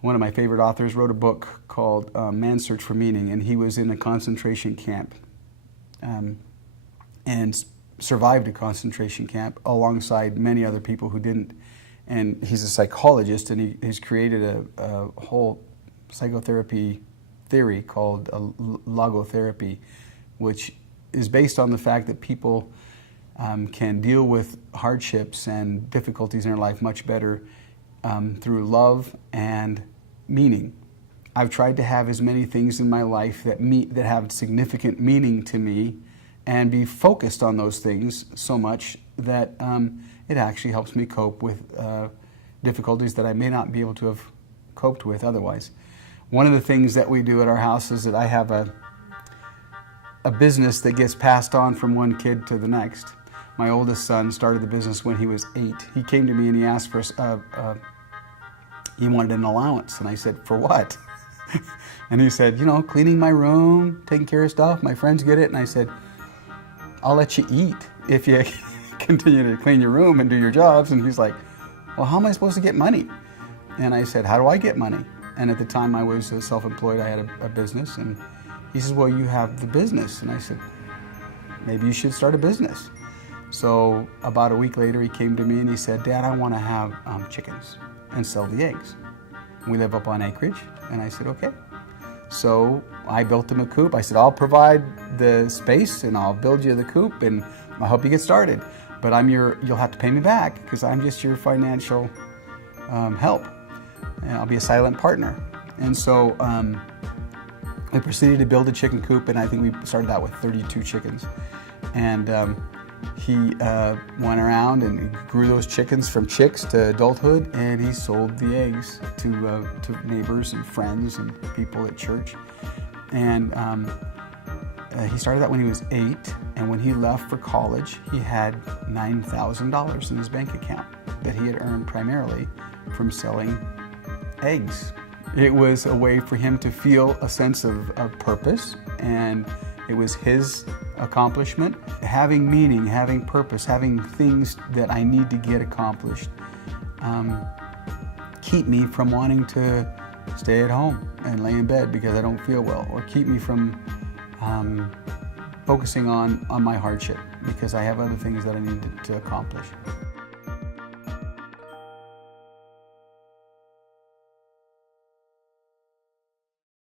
one of my favorite authors, wrote a book called Man's Search for Meaning, and he was in a concentration camp and survived a concentration camp alongside many other people who didn't. And he's a psychologist, and he's created a whole psychotherapy theory called logotherapy, which is based on the fact that people can deal with hardships and difficulties in their life much better through love and meaning. I've tried to have as many things in my life that have significant meaning to me and be focused on those things so much that it actually helps me cope with difficulties that I may not be able to have coped with otherwise. One of the things that we do at our house is that I have a business that gets passed on from one kid to the next. My oldest son started the business when he was 8. He came to me and he asked for, he wanted an allowance. And I said, for what? And he said, you know, cleaning my room, taking care of stuff. My friends get it. And I said, I'll let you eat if you continue to clean your room and do your jobs. And he's like, well, how am I supposed to get money? And I said, how do I get money? And at the time I was self-employed. I had a business. And he says, well, you have the business. And I said, maybe you should start a business. So about a week later, he came to me and he said, Dad, I want to have chickens and sell the eggs. We live up on acreage. And I said, okay. So I built him a coop. I said, I'll provide the space and I'll build you the coop and I'll help you get started. But you'll have to pay me back because I'm just your financial help. And I'll be a silent partner. And so I proceeded to build a chicken coop, and I think we started out with 32 chickens. And he went around and grew those chickens from chicks to adulthood, and he sold the eggs to neighbors and friends and people at church. And he started that when he was 8, and when he left for college, he had $9,000 in his bank account that he had earned primarily from selling eggs. It was a way for him to feel a sense of purpose, and it was his accomplishment. Having meaning, having purpose, having things that I need to get accomplished keep me from wanting to stay at home and lay in bed because I don't feel well, or keep me from focusing on my hardship because I have other things that I need to accomplish.